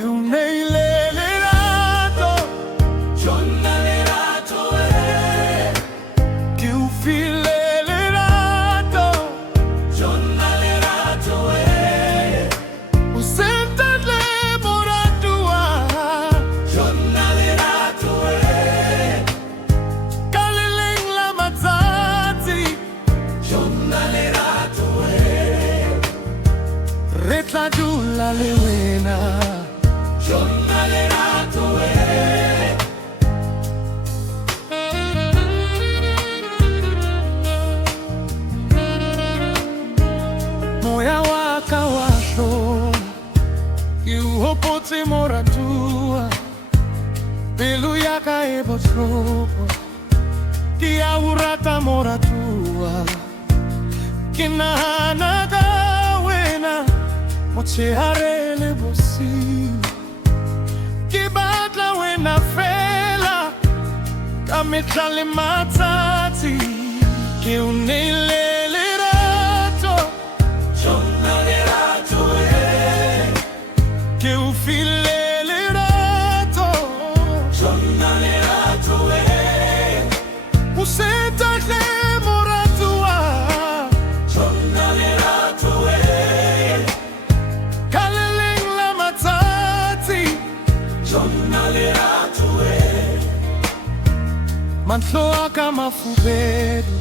Nehile Lerato, Jonna Lerato file Lerato, Jonna Lerato usenta le moratua, Jonna Lerato kaleleng la matsatsi, Jonna Lerato retla dula le wena, Jonna Lerato moya waka washo, iuhopote moratua, pelu yaka ebotropo, kia urata moratua, kinahana wena, moche harele bosi, kibatla wena fela, kametla matsatsi, Nehile Lerato, Jonna Lerato file Lerato, Jonna Lerato usenta le moratua, Jonna Lerato kaleleng la matsatsi, Jonna Lerato mantlo aka mafubedu,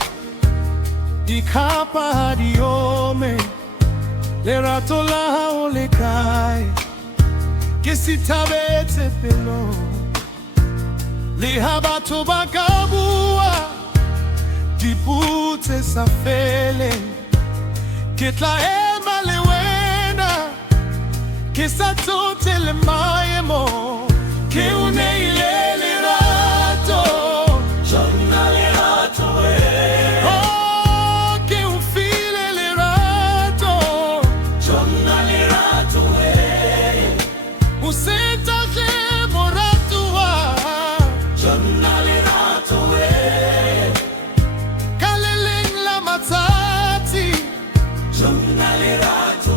ikapa hadiome, Lerato la olekai, kisitabete pelo, lihabato bagabua, dipute safele, kitla ema lewena, kisatote le maemo, Nehile Lerato, Jonna Lerato oh, file Lerato, Jonna Lerato usenta le moratua, Jonna Lerato kaleleng la matsatsi, Jonna Lerato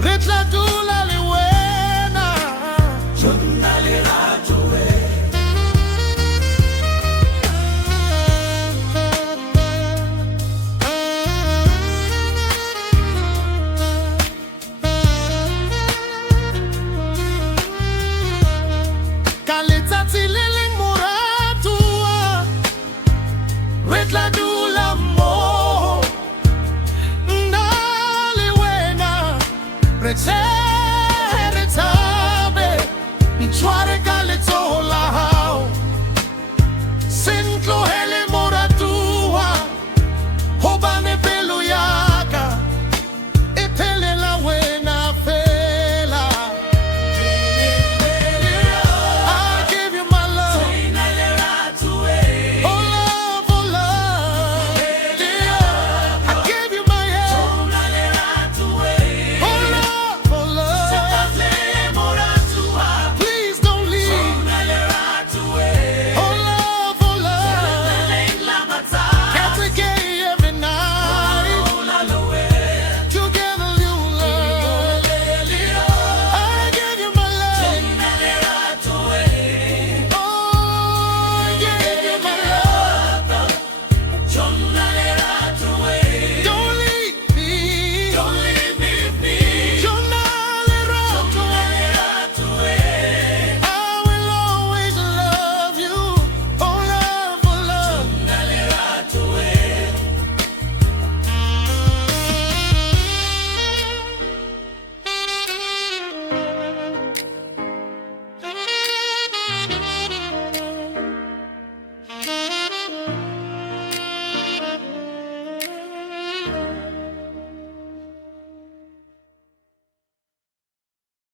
retla dula le wena, Jonna Lerato kaletsatsi le leng moratua, retla dula mo, nna le wena, re tabe, ntshware ka letsoho la hao.